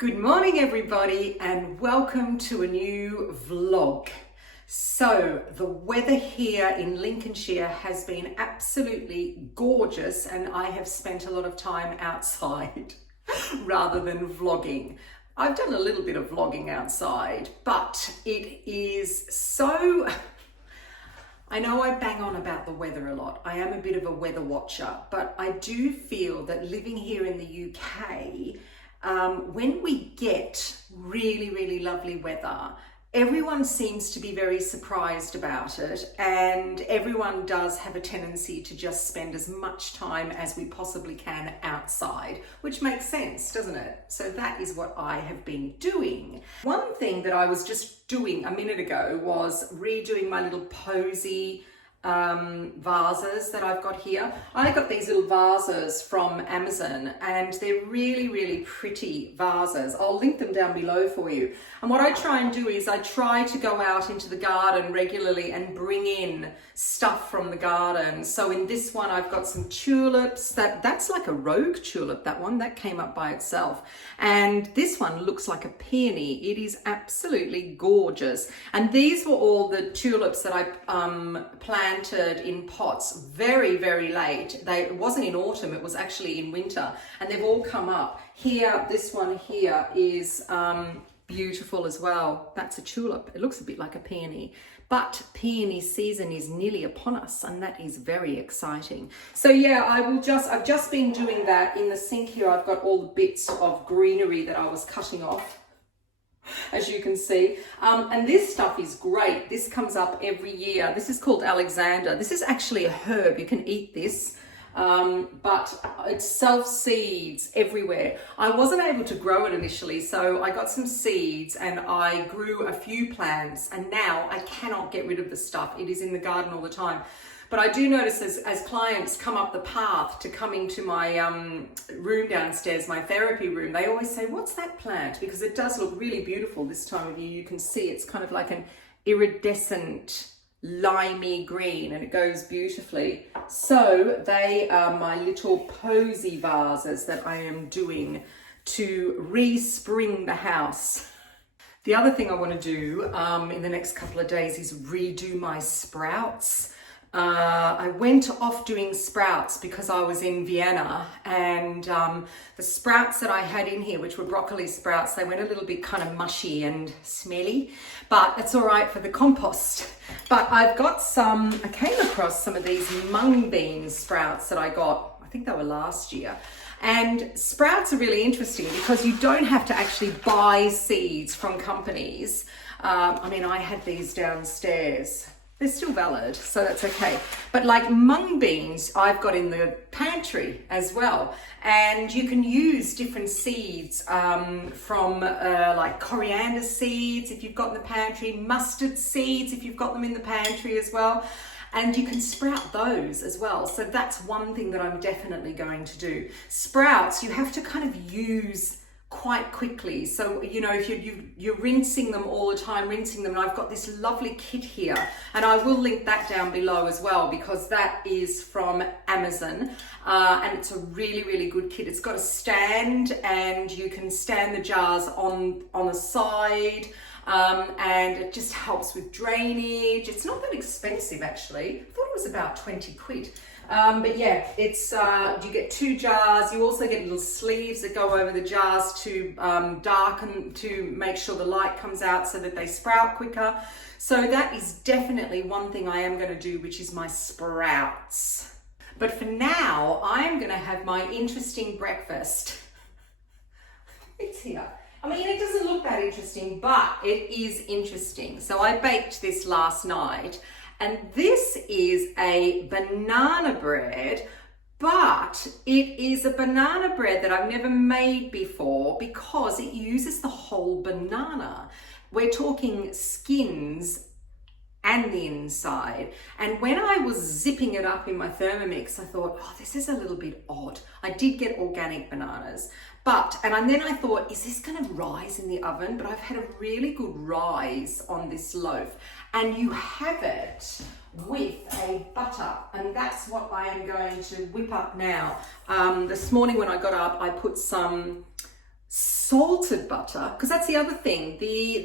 Good morning everybody and welcome to a new vlog. So the weather here in Lincolnshire has been absolutely gorgeous and I have spent a lot of time outside rather than vlogging. I've done a little bit of vlogging outside, but it is so... I know I bang on about the weather a lot. I am a bit of a weather watcher, but I do feel that living here in the UK, when we get really lovely weather, everyone seems to be very surprised about it, and everyone does have a tendency to just spend as much time as we possibly can outside, which makes sense, doesn't it? So that is what I have been doing. One thing that I was just doing a minute ago was redoing my little posy vases that I've got here. I got these little vases from Amazon and they're really pretty vases. I'll link them down below for you. And what I try and do is I try to go out into the garden regularly and bring in stuff from the garden. So in this one I've got some tulips. That's like a rogue tulip, that one that came up by itself. And this one looks like a peony. It is absolutely gorgeous. And these were all the tulips that I planted in pots very late. It wasn't in autumn, it was actually in winter, and they've all come up. Here, this one here is beautiful as well. That's a tulip. It looks a bit like a peony, but peony season is nearly upon us and that is very exciting. So yeah, I've just been doing that. In the sink here I've got all the bits of greenery that I was cutting off, as you can see, and this stuff is great. This comes up every year. This is called Alexander. This is actually a herb. You can eat this, but it self-seeds everywhere. I wasn't able to grow it initially, so I got some seeds and I grew a few plants, and now I cannot get rid of the stuff. It is in the garden all the time. But I do notice as clients come up the path to coming to my room downstairs, my therapy room, they always say, what's that plant? Because it does look really beautiful this time of year. You can see it's kind of like an iridescent limey green and it goes beautifully. So they are my little posy vases that I am doing to re-spring the house. The other thing I want to do in the next couple of days is redo my sprouts. I went off doing sprouts because I was in Vienna, and the sprouts that I had in here, which were broccoli sprouts, they went a little bit kind of mushy and smelly, but it's all right for the compost. But I've got I came across some of these mung bean sprouts that I got, I think they were last year. And sprouts are really interesting because you don't have to actually buy seeds from companies. I mean, I had these downstairs. They're still valid, so that's okay. But like mung beans, I've got in the pantry as well. And you can use different seeds from like coriander seeds if you've got in the pantry, mustard seeds if you've got them in the pantry as well. And you can sprout those as well. So that's one thing that I'm definitely going to do. Sprouts, you have to kind of use quite quickly. So, you know, if you're rinsing them all the time, and I've got this lovely kit here, and I will link that down below as well because that is from Amazon, and it's a really good kit. It's got a stand and you can stand the jars on the side, and it just helps with drainage. It's not that expensive actually. I thought it was about 20 quid. But yeah, it's you get 2 jars. You also get little sleeves that go over the jars to darken, to make sure the light comes out so that they sprout quicker. So that is definitely one thing I am going to do, which is my sprouts. But for now, I am going to have my interesting breakfast. It's here. I mean, it doesn't look that interesting, but it is interesting. So I baked this last night. And this is a banana bread, but it is a banana bread that I've never made before because it uses the whole banana. We're talking skins and the inside. And when I was zipping it up in my Thermomix, I thought, oh, this is a little bit odd. I did get organic bananas, and then I thought, is this gonna rise in the oven? But I've had a really good rise on this loaf. And you have it with a butter, and that's what I am going to whip up now. This morning when I got up, I put some salted butter, because that's the other thing,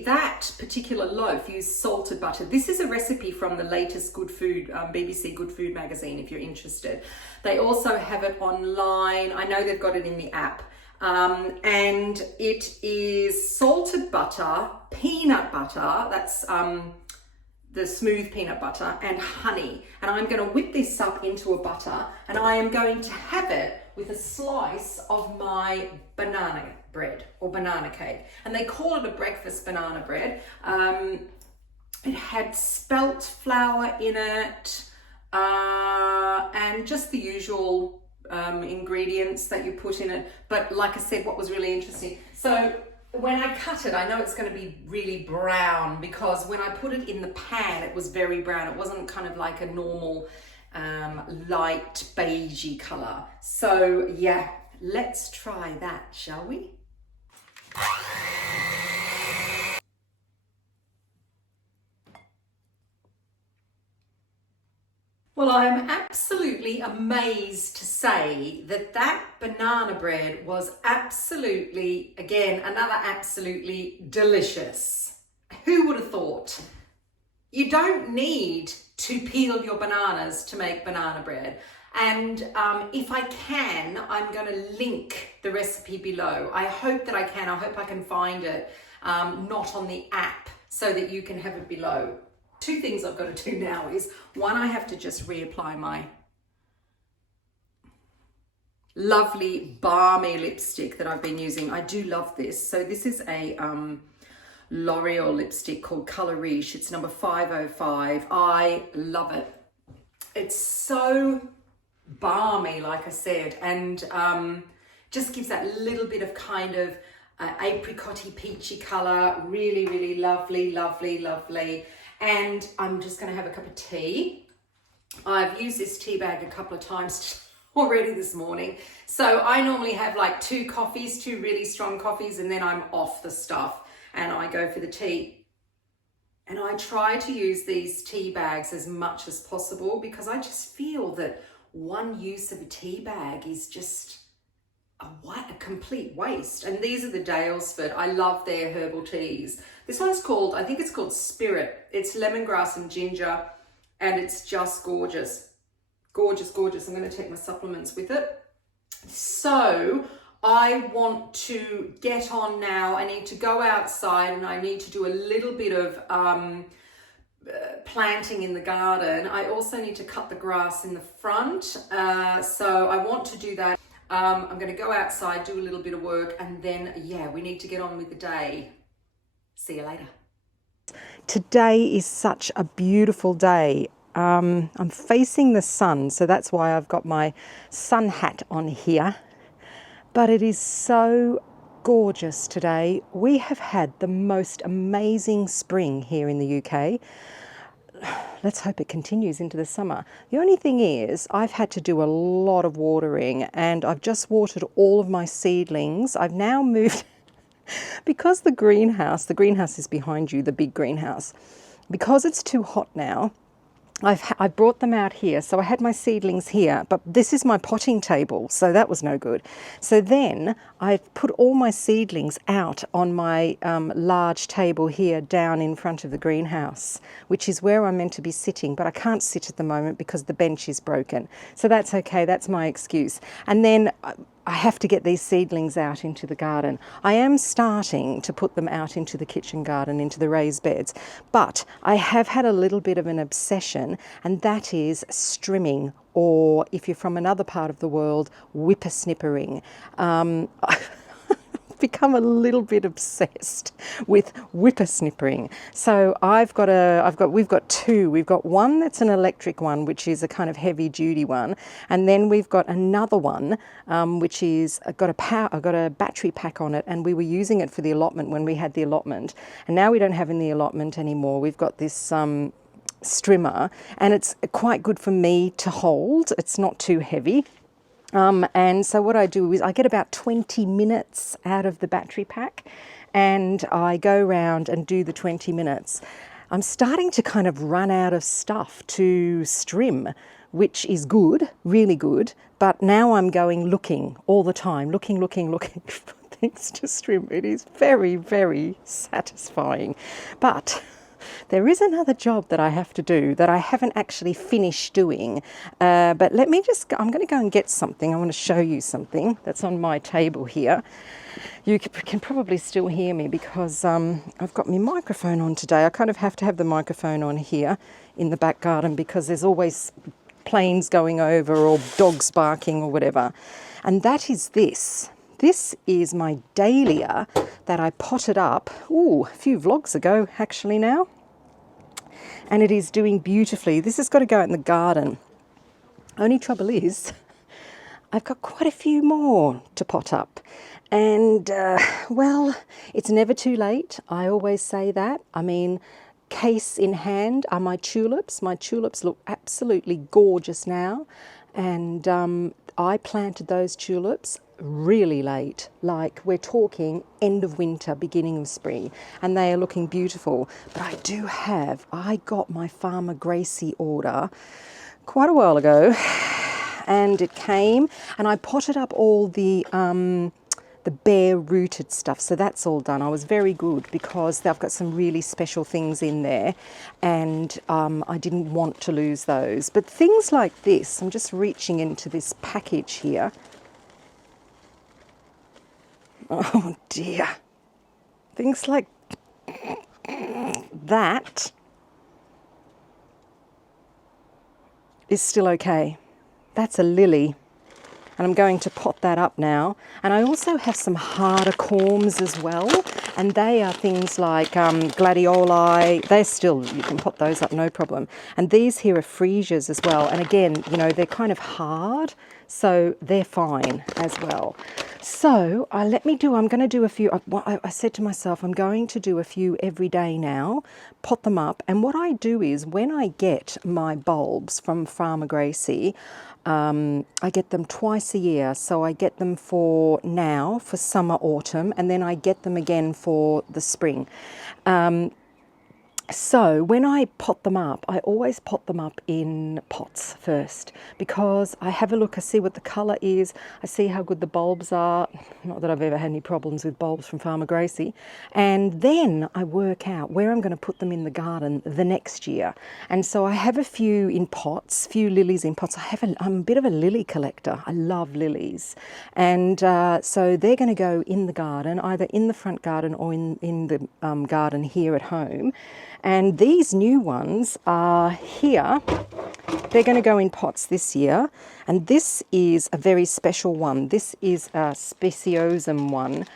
that particular loaf used salted butter. This is a recipe from the latest Good Food, BBC Good Food magazine, if you're interested. They also have it online. I know they've got it in the app. And it is salted butter, peanut butter, that's the smooth peanut butter, and honey. And I'm going to whip this up into a butter, and I am going to have it with a slice of my banana bread or banana cake. And they call it a breakfast banana bread. It had spelt flour in it, and just the usual ingredients that you put in it. But like I said, what was really interesting, so when I cut it, I know it's going to be really brown, because when I put it in the pan, it was very brown. It wasn't kind of like a normal light beigey color. So yeah, let's try that, shall we? Well, I am absolutely amazed to say that that banana bread was absolutely, again, another absolutely delicious. Who would have thought? You don't need to peel your bananas to make banana bread. And if I can, I'm going to link the recipe below. I hope that I can. I hope I can find it, not on the app, so that you can have it below. Two things I've got to do now is, one, I have to just reapply my lovely balmy lipstick that I've been using. I do love this. So this is a L'Oreal lipstick called Color Riche. It's number 505. I love it. It's so balmy, like I said, and just gives that little bit of kind of apricot-y, peachy color. Really, really lovely, lovely, lovely. And I'm just going to have a cup of tea. I've used this tea bag a couple of times already this morning. So I normally have like two really strong coffees, and then I'm off the stuff and I go for the tea. And I try to use these tea bags as much as possible, because I just feel that one use of a tea bag is just a complete waste. And these are the Dalesford. I love their herbal teas. This one's called, I think it's called Spirit. It's lemongrass and ginger, and it's just gorgeous. Gorgeous, gorgeous. I'm going to take my supplements with it. So I want to get on now. I need to go outside, and I need to do a little bit of planting in the garden. I also need to cut the grass in the front. So I want to do that. I'm going to go outside, do a little bit of work, and then, yeah, we need to get on with the day. See you later. Today is such a beautiful day. I'm facing the sun, so that's why I've got my sun hat on here. But it is so gorgeous today. We have had the most amazing spring here in the UK. Let's hope it continues into the summer. The only thing is, I've had to do a lot of watering, and I've just watered all of my seedlings. I've now moved, because the greenhouse is behind you, the big greenhouse, because it's too hot now, I brought them out here. So I had my seedlings here, but this is my potting table, so that was no good. So then I've put all my seedlings out on my large table here down in front of the greenhouse, which is where I'm meant to be sitting, but I can't sit at the moment because the bench is broken. So that's okay, that's my excuse. And then I have to get these seedlings out into the garden. I am starting to put them out into the kitchen garden, into the raised beds, but I have had a little bit of an obsession, and that is strimming, or if you're from another part of the world, whippersnippering. I've become a little bit obsessed with whippersnippering. So we've got two. We've got one that's an electric one, which is a kind of heavy duty one, and then we've got another one which is got a battery pack on it, and we were using it for the allotment when we had the allotment, and now we don't have in the allotment anymore. We've got this strimmer, and it's quite good for me to hold. It's not too heavy. And so what I do is I get about 20 minutes out of the battery pack, and I go around and do the 20 minutes. I'm starting to kind of run out of stuff to strim, which is good, really good, but now I'm going looking all the time, looking for legs to trim. It is very, very satisfying. But there is another job that I have to do that I haven't actually finished doing. But let me just, I'm going to go and get something. I want to show you something that's on my table here. You can probably still hear me because I've got my microphone on today. I kind of have to have the microphone on here in the back garden because there's always planes going over or dogs barking or whatever. And that is this. This is my dahlia that I potted up, a few vlogs ago actually now. And it is doing beautifully. This has got to go out in the garden. Only trouble is, I've got quite a few more to pot up. And, well, it's never too late. I always say that. I mean, case in hand are my tulips. My tulips look absolutely gorgeous now. And I planted those tulips really late, like we're talking end of winter, beginning of spring, and they are looking beautiful. But I got my Farmer Gracie order quite a while ago, and it came, and I potted up all the bare rooted stuff, so that's all done. I was very good because they've got some really special things in there, and I didn't want to lose those. But things like this, I'm just reaching into this package here. Oh dear. Things like that is still okay. That's a lily. And I'm going to pot that up now. And I also have some harder corms as well. And they are things like gladioli. They're still, you can pot those up, no problem. And these here are freesias as well. And again, you know, they're kind of hard, so they're fine as well. So I'm going to do a few. I said to myself, I'm going to do a few every day now, pot them up. And what I do is when I get my bulbs from Farmer Gracie, I get them twice a year. So I get them for summer, autumn, and then I get them again for the spring. So when I pot them up, I always pot them up in pots first because I have a look, I see what the colour is, I see how good the bulbs are. Not that I've ever had any problems with bulbs from Farmer Gracie. And then I work out where I'm going to put them in the garden the next year. And so I have a few in pots, few lilies in pots. I'm a bit of a lily collector. I love lilies. And so they're going to go in the garden, either in the front garden or in the garden here at home. And these new ones are here. They're going to go in pots this year. And this is a very special one. This is a speciosum one,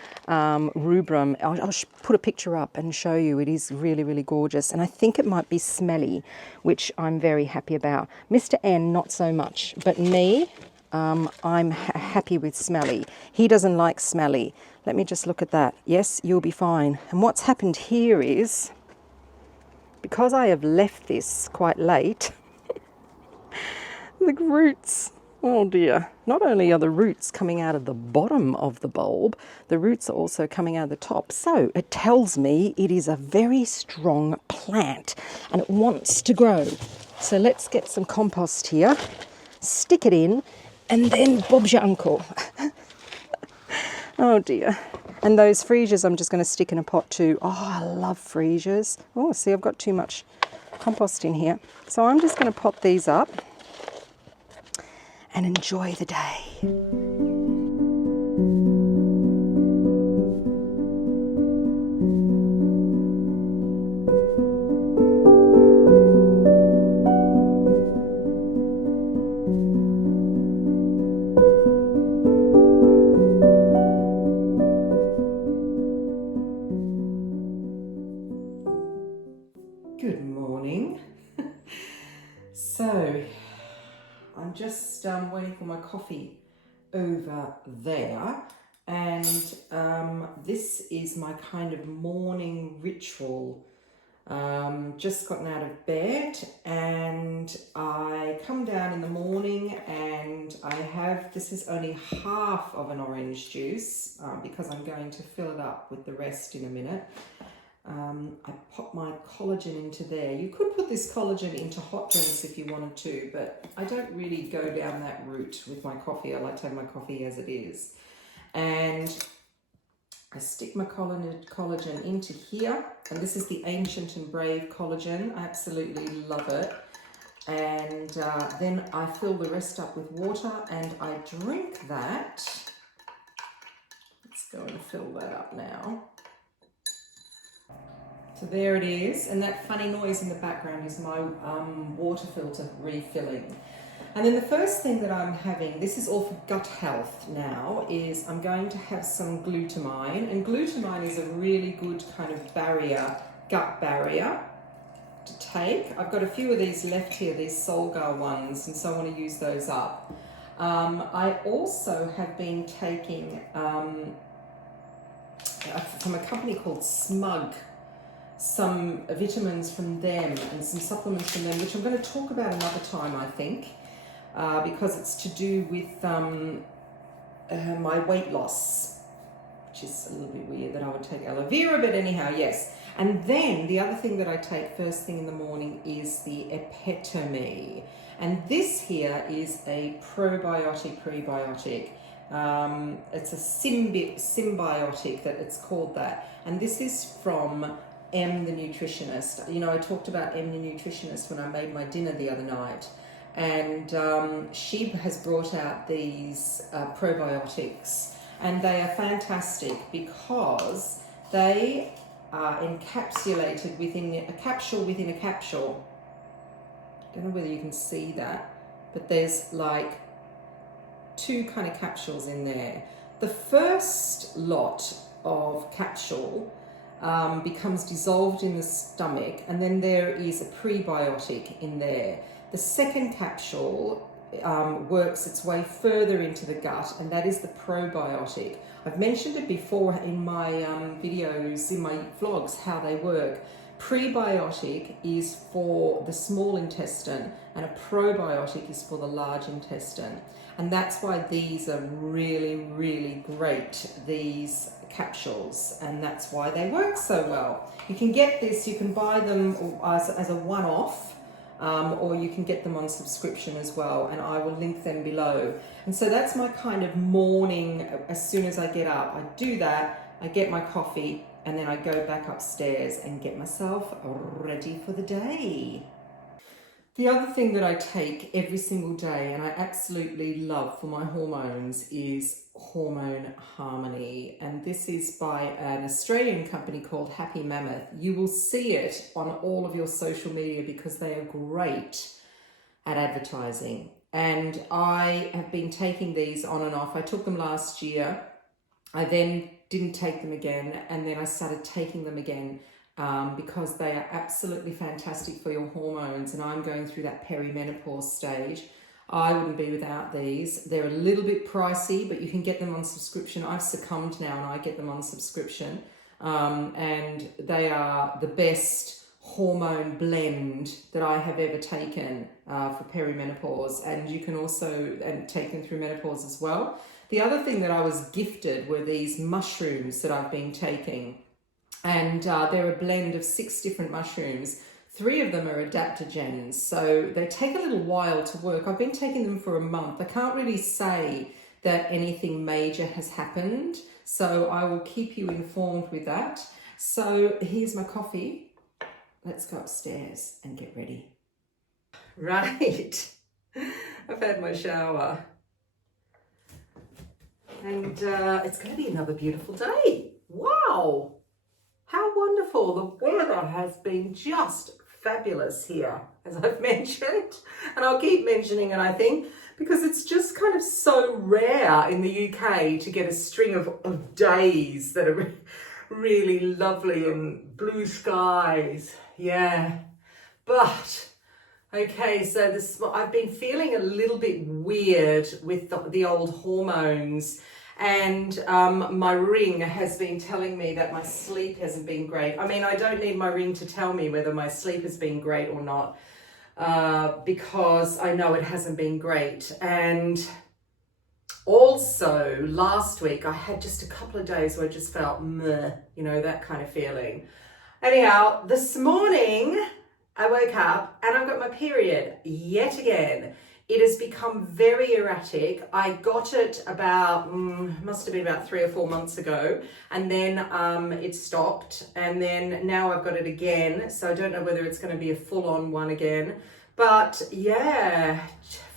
rubrum. I'll put a picture up and show you. It is really, really gorgeous. And I think it might be smelly, which I'm very happy about. Mr. N, not so much. But me, I'm happy with smelly. He doesn't like smelly. Let me just look at that. Yes, you'll be fine. And what's happened here is, because I have left this quite late, the roots, oh dear, not only are the roots coming out of the bottom of the bulb, the roots are also coming out of the top. So it tells me it is a very strong plant and it wants to grow. So let's get some compost here, stick it in, and then Bob's your uncle. Oh dear. And those freesias I'm just going to stick in a pot too. Oh, I love freesias. Oh, see, I've got too much compost in here. So I'm just going to pot these up and enjoy the day. Good morning. So I'm just waiting for my coffee over there, and this is my kind of morning ritual. Just gotten out of bed and I come down in the morning and I have, this is only half of an orange juice because I'm going to fill it up with the rest in a minute. I pop my collagen into there. You could put this collagen into hot drinks if you wanted to, but I don't really go down that route with my coffee. I like to have my coffee as it is. And I stick my collagen into here, and this is the Ancient and Brave collagen. I absolutely love it. And then I fill the rest up with water and I drink that. Let's go and fill that up now. So there it is, and that funny noise in the background is my water filter refilling. And then the first thing that I'm having, this is all for gut health now, is I'm going to have some glutamine. And glutamine is a really good kind of barrier, gut barrier to take. I've got a few of these left here, these Solgar ones, and so I want to use those up. I also have been taking from a company called Smug, some vitamins from them and some supplements from them, which I'm going to talk about another time, I think, because it's to do with my weight loss, which is a little bit weird that I would take aloe vera, but anyhow, yes. And then the other thing that I take first thing in the morning is the epitome. And this here is a probiotic prebiotic. It's a symbiotic, that it's called that. And this is from M the Nutritionist. You know, I talked about M the Nutritionist when I made my dinner the other night. And she has brought out these probiotics. And they are fantastic because they are encapsulated within a capsule within a capsule. I don't know whether you can see that, but there's like 2 kind of capsules in there. The first lot of capsule becomes dissolved in the stomach, and then there is a prebiotic in there. The second capsule works its way further into the gut, and that is the probiotic. I've mentioned it before in my videos, in my vlogs, how they work. Prebiotic is for the small intestine and a probiotic is for the large intestine. And that's why these are really, really great, these capsules, and that's why they work so well. You can get this, you can buy them as a one-off, or you can get them on subscription as well, and I will link them below. And so that's my kind of morning. As soon as I get up, I do that, I get my coffee, and then I go back upstairs and get myself ready for the day. The other thing that I take every single day, and I absolutely love for my hormones, is Hormone Harmony. And this is by an Australian company called Happy Mammoth. You will see it on all of your social media because they are great at advertising. And I have been taking these on and off. I took them last year. I then didn't take them again, and then I started taking them again because they are absolutely fantastic for your hormones, and I'm going through that perimenopause stage. I wouldn't be without these. They're a little bit pricey, but you can get them on subscription. I've succumbed now and I get them on subscription, and they are the best hormone blend that I have ever taken for perimenopause, and you can also take them through menopause as well. The other thing that I was gifted were these mushrooms that I've been taking, and they're a blend of 6 different mushrooms. 3 of them are adaptogens, so they take a little while to work. I've been taking them for a month. I can't really say that anything major has happened, so I will keep you informed with that. So here's my coffee. Let's go upstairs and get ready. Right, I've had my shower. And it's going to be another beautiful day. Wow, how wonderful. The weather has been just fabulous here, as I've mentioned. And I'll keep mentioning it, I think, because it's just kind of so rare in the UK to get a string of days that are really lovely and blue skies. Yeah, but... okay, so I've been feeling a little bit weird with the old hormones, and my ring has been telling me that my sleep hasn't been great. I mean, I don't need my ring to tell me whether my sleep has been great or not, because I know it hasn't been great. And also, last week I had just a couple of days where I just felt meh, you know, that kind of feeling. Anyhow, this morning I woke up and I've got my period yet again. It has become very erratic. I got it about, must have been about 3 or 4 months ago, and then it stopped, and then now I've got it again, so I don't know whether it's going to be a full-on one again. But yeah,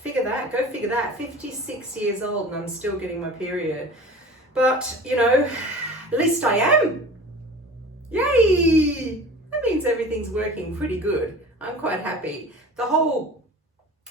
go figure that, 56 years old and I'm still getting my period. But, you know, at least I am. Yay! That means everything's working pretty good. I'm quite happy. The whole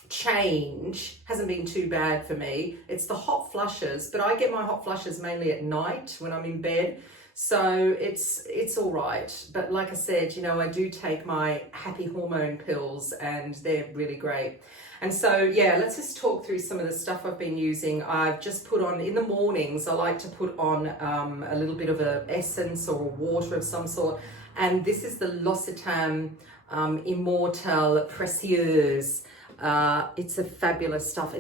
change hasn't been too bad for me. It's the hot flushes, but I get my hot flushes mainly at night when I'm in bed. So it's all right. But like I said, you know, I do take my happy hormone pills and they're really great. And so, yeah, let's just talk through some of the stuff I've been using. I've just put on, in the mornings, I like to put on a little bit of an essence or water of some sort. And this is the L'Occitane Immortelle Précieuse. It's a fabulous stuff.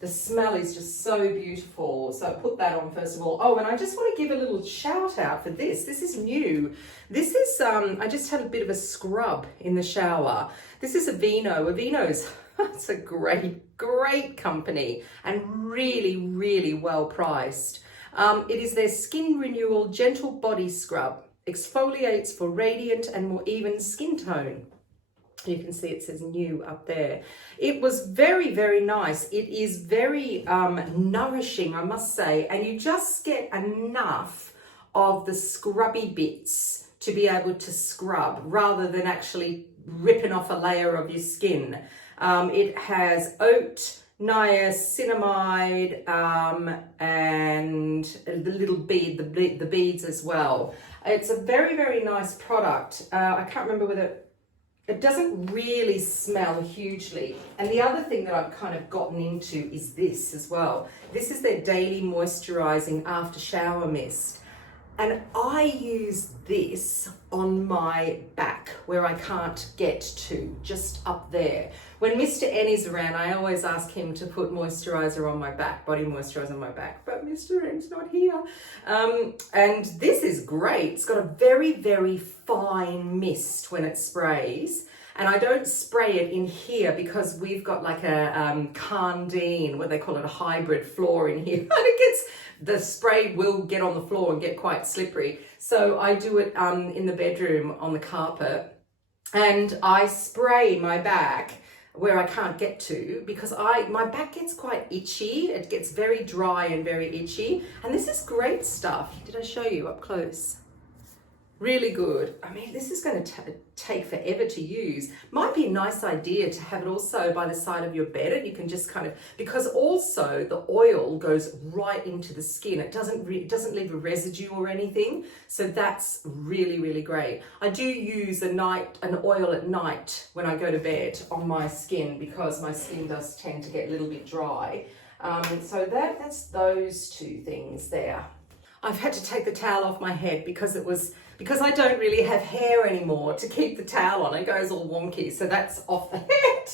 The smell is just so beautiful. So I put that on first of all. Oh, and I just want to give a little shout out for this. This is new. This is, I just had a bit of a scrub in the shower. This is Aveeno. Aveeno's, it's a great company and really, really well priced. It is their Skin Renewal Gentle Body Scrub. Exfoliates for radiant and more even skin tone. You can see it says new up there. It was very, very nice. It is very nourishing, I must say, and you just get enough of the scrubby bits to be able to scrub rather than actually ripping off a layer of your skin. It has oat, niacinamide, and the little bead, the beads as well. It's a very, very nice product. I can't remember whether it doesn't really smell hugely. And the other thing that I've kind of gotten into is this as well. This is their daily moisturizing after shower mist. And I use this on my back where I can't get to, just up there. When Mr. N is around, I always ask him to put moisturizer on my back, body moisturizer on my back, but Mr. N's not here. And this is great. It's got a very, very fine mist when it sprays. And I don't spray it in here because we've got like a Candine, what they call it, a hybrid floor in here. And the spray will get on the floor and get quite slippery. So I do it in the bedroom on the carpet, and I spray my back where I can't get to because my back gets quite itchy. It gets very dry and very itchy. And this is great stuff. Did I show you up close? Really good. I mean, this is going to take forever to use. Might be a nice idea to have it also by the side of your bed, and you can just kind of, because also the oil goes right into the skin. It doesn't leave a residue or anything. So that's really, really great. I do use an oil at night when I go to bed on my skin because my skin does tend to get a little bit dry. So that's those two things there. I've had to take the towel off my head because I don't really have hair anymore to keep the towel on. It goes all wonky, so that's off the head.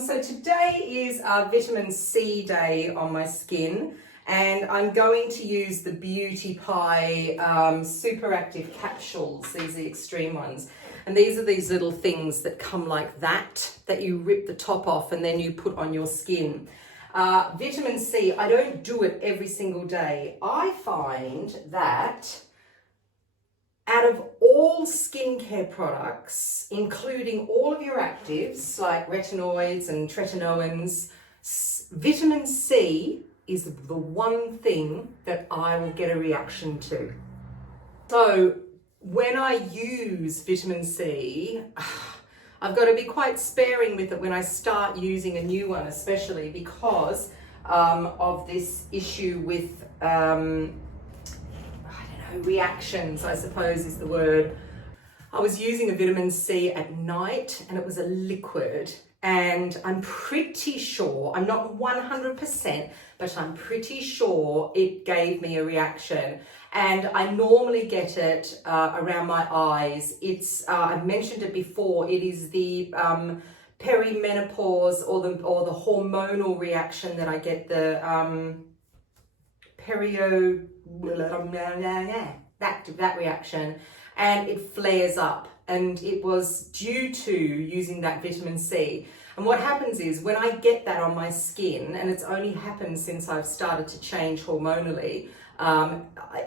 So today is vitamin C day on my skin, and I'm going to use the Beauty Pie super active capsules. These are the extreme ones. And these are these little things that come like that you rip the top off and then you put on your skin. Vitamin C, I don't do it every single day. I find that out of all skincare products, including all of your actives like retinoids and tretinoins, vitamin C is the one thing that I will get a reaction to. So when I use vitamin C, I've got to be quite sparing with it when I start using a new one, especially because of this issue with, reactions, I suppose is the word. I was using a vitamin C at night and it was a liquid, and I'm pretty sure, I'm not 100%, but I'm pretty sure it gave me a reaction. And I normally get it around my eyes. It's, I've mentioned it before, it is the perimenopause or the hormonal reaction that I get, the that reaction, and it flares up, and it was due to using that vitamin C. And what happens is when I get that on my skin, and it's only happened since I've started to change hormonally,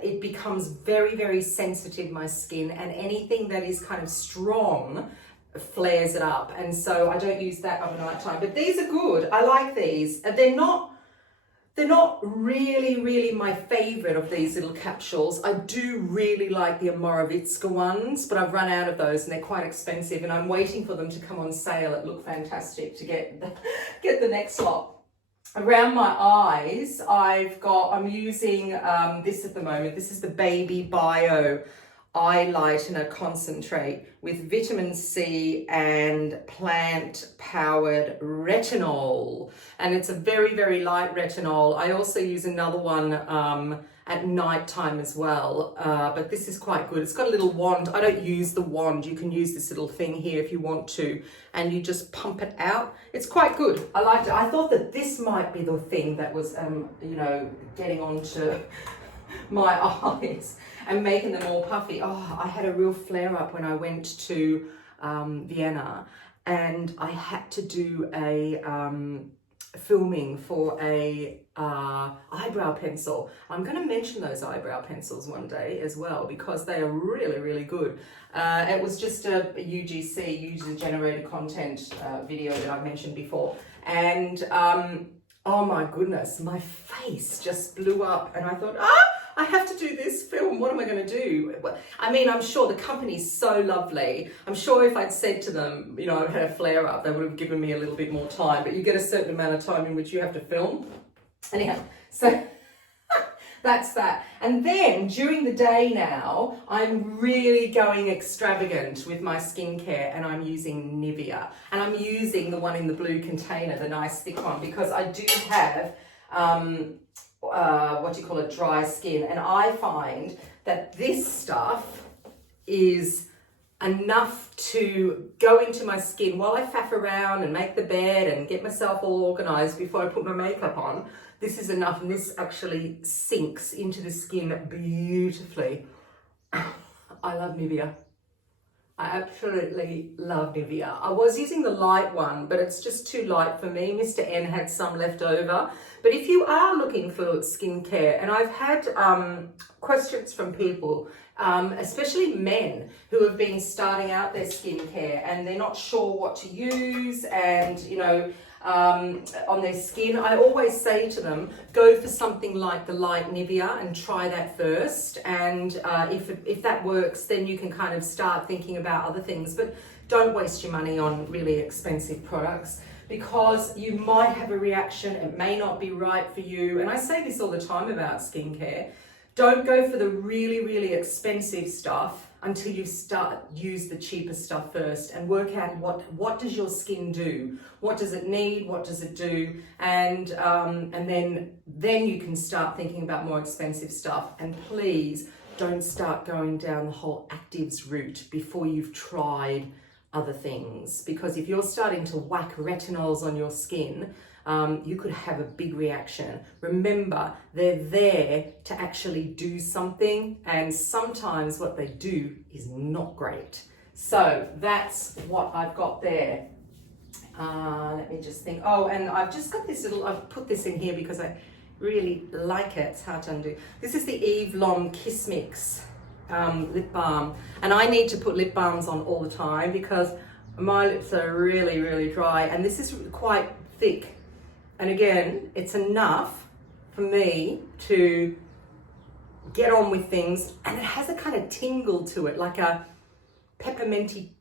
it becomes very, very sensitive, my skin, and anything that is kind of strong flares it up. And so I don't use that overnight time. But these are good. I like these. They're not really my favorite of these little capsules. I do really like the Amorovitska ones, but I've run out of those and they're quite expensive, and I'm waiting for them to come on sale at Look Fantastic to get the next lot. Around my eyes, I'm using this at the moment. This is the Baby Bio Eye Lightener Concentrate with vitamin C and plant-powered retinol. And it's a very, very light retinol. I also use another one at night time as well, but this is quite good. It's got a little wand. I don't use the wand. You can use this little thing here if you want to, and you just pump it out. It's quite good. I liked it. I thought that this might be the thing that was, you know, getting onto my eyes and making them all puffy. Oh, I had a real flare up when I went to Vienna, and I had to do a filming for a eyebrow pencil. I'm going to mention those eyebrow pencils one day as well, because they are really, really good. It was just a UGC, user generated content video that I've mentioned before, and oh my goodness, my face just blew up, and I thought, I have to do this film. What am I going to do? I mean, I'm sure the company's so lovely. I'm sure if I'd said to them, you know, I had a flare up, they would have given me a little bit more time, but you get a certain amount of time in which you have to film. Anyhow, so that's that. And then during the day now, I'm really going extravagant with my skincare, and I'm using Nivea. And I'm using the one in the blue container, the nice thick one, because I do have dry skin, and I find that this stuff is enough to go into my skin while I faff around and make the bed and get myself all organized before I put my makeup on. This is enough, and this actually sinks into the skin beautifully. I love Nivea. I absolutely love Nivea. I was using the light one, but it's just too light for me. Mr. N had some left over. But if you are looking for skincare, and I've had questions from people, especially men who have been starting out their skincare and they're not sure what to use, and you know, on their skin, I always say to them, go for something like the light Nivea and try that first, and if that works, then you can kind of start thinking about other things. But don't waste your money on really expensive products, because you might have a reaction. It may not be right for you. And I say this all the time about skincare. Don't go for the really, really expensive stuff until you use the cheaper stuff first, and work out what does your skin do? What does it need? What does it do? And then you can start thinking about more expensive stuff. And please don't start going down the whole actives route before you've tried other things, because if you're starting to whack retinols on your skin, you could have a big reaction. Remember, they're there to actually do something, and sometimes what they do is not great. So that's what I've got there. Let me just think. Oh, and I've just got this little, I've put this in here because I really like it. It's hard to undo. This is the Eve Lom Kiss Mix lip balm, and I need to put lip balms on all the time because my lips are really, really dry, and this is quite thick. And again, it's enough for me to get on with things, and it has a kind of tingle to it, like a pepperminty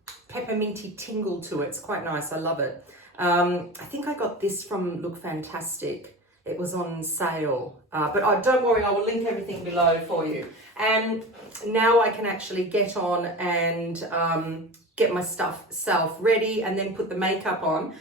tingle to it. It's quite nice. I love it. I think I got this from Look Fantastic. It was on sale, but don't worry, I will link everything below for you. And now I can actually get on and get my self ready and then put the makeup on.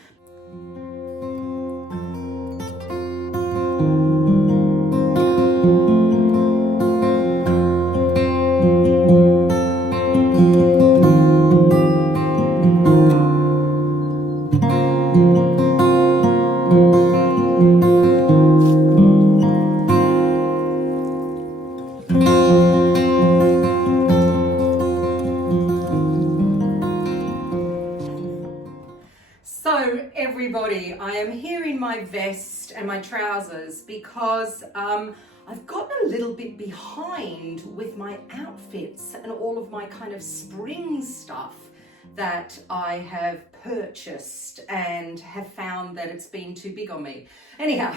everybody, I am here in my vest and my trousers because I've gotten a little bit behind with my outfits and all of my kind of spring stuff that I have purchased and have found that it's been too big on me. Anyhow,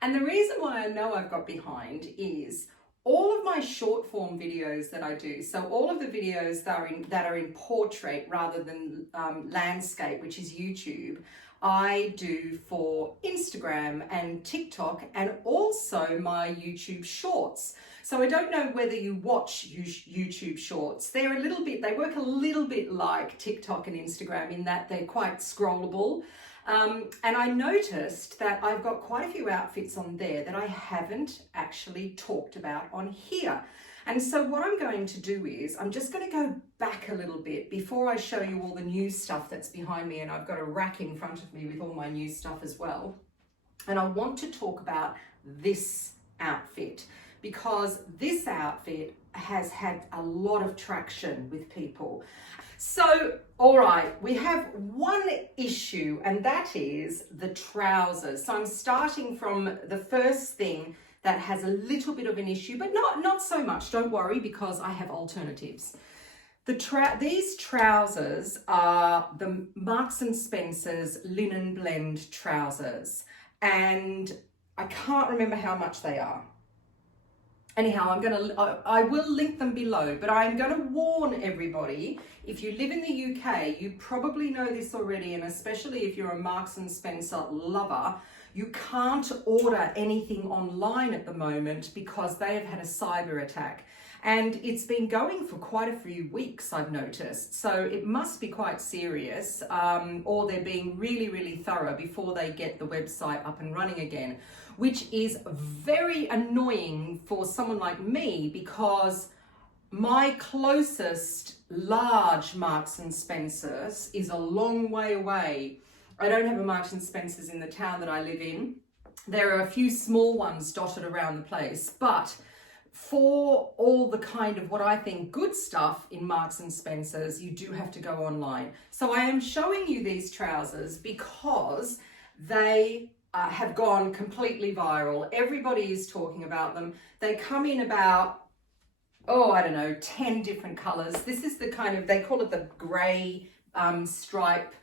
and the reason why I know I've got behind is all of my short form videos that I do, so all of the videos that are in portrait rather than landscape, which is YouTube, I do for Instagram and TikTok and also my YouTube shorts. So I don't know whether you watch YouTube shorts. They work a little bit like TikTok and Instagram in that they're quite scrollable. And I noticed that I've got quite a few outfits on there that I haven't actually talked about on here. And so what I'm going to do is I'm just going to go back a little bit before I show you all the new stuff that's behind me, and I've got a rack in front of me with all my new stuff as well. And I want to talk about this outfit because this outfit has had a lot of traction with people. So, all right, we have one issue, and that is the trousers. So I'm starting from the first thing that has a little bit of an issue, but not so much. Don't worry, because I have alternatives. These trousers are the Marks and Spencer's linen blend trousers, and I can't remember how much they are. Anyhow, I will link them below, but I'm going to warn everybody, if you live in the UK, you probably know this already, and especially if you're a Marks and Spencer lover, you can't order anything online at the moment because they have had a cyber attack. And it's been going for quite a few weeks, I've noticed. So it must be quite serious, or they're being really, really thorough before they get the website up and running again, which is very annoying for someone like me because my closest large Marks and Spencer's is a long way away. I don't have a Marks and Spencer's in the town that I live in. There are a few small ones dotted around the place, but for all the kind of what I think good stuff in Marks and Spencer's, you do have to go online. So I am showing you these trousers because they have gone completely viral. Everybody is talking about them. They come in about, I don't know, 10 different colors. This is the kind of, they call it the gray stripe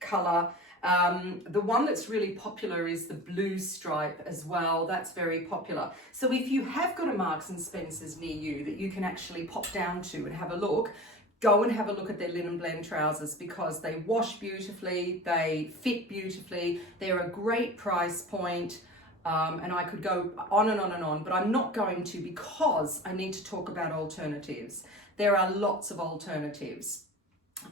color. The one that's really popular is the blue stripe as well. That's very popular. So if you have got a Marks and Spencer's near you that you can actually pop down to and have a look, go and have a look at their linen blend trousers because they wash beautifully, they fit beautifully, they're a great price point, and I could go on and on and on, but I'm not going to because I need to talk about alternatives. There are lots of alternatives.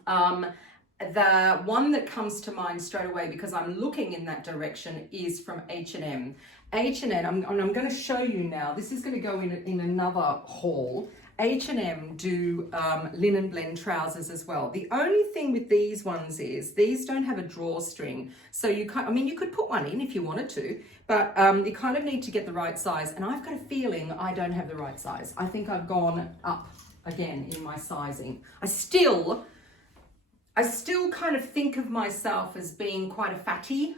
The one that comes to mind straight away because I'm looking in that direction is from H&M. H&M, I'm going to show you now. This is going to go in another haul. H&M do linen blend trousers as well. The only thing with these ones is these don't have a drawstring. So you can't, you could put one in if you wanted to, but you kind of need to get the right size. And I've got a feeling I don't have the right size. I think I've gone up again in my sizing. I still kind of think of myself as being quite a fatty.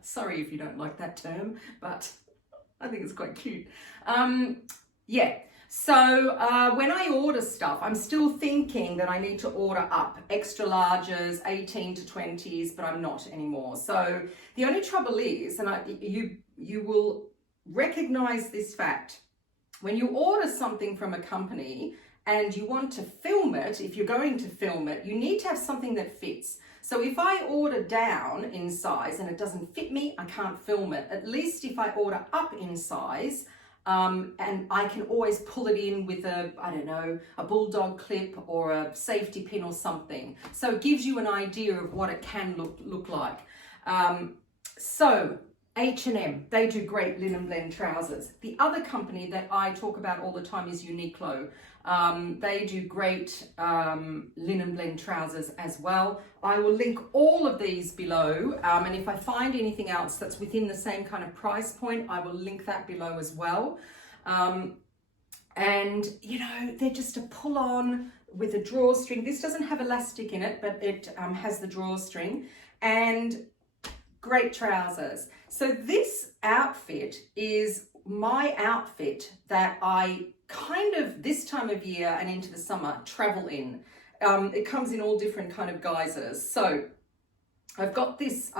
Sorry if you don't like that term, but I think it's quite cute. Yeah, so when I order stuff, I'm still thinking that I need to order up extra larges, 18 to 20s, but I'm not anymore. So the only trouble is, and you will recognize this fact, when you order something from a company, and you want to film it, if you're going to film it, you need to have something that fits. So if I order down in size and it doesn't fit me, I can't film it. At least if I order up in size, and I can always pull it in with a bulldog clip or a safety pin or something. So it gives you an idea of what it can look like. So H&M, they do great linen blend trousers. The other company that I talk about all the time is Uniqlo. They do great linen blend trousers as well. I will link all of these below, and if I find anything else that's within the same kind of price point, I will link that below as well. And they're just a pull on with a drawstring. This doesn't have elastic in it, but it has the drawstring, and great trousers. So this outfit is my outfit that I kind of this time of year and into the summer travel in. It comes in all different kind of guises. So I've got this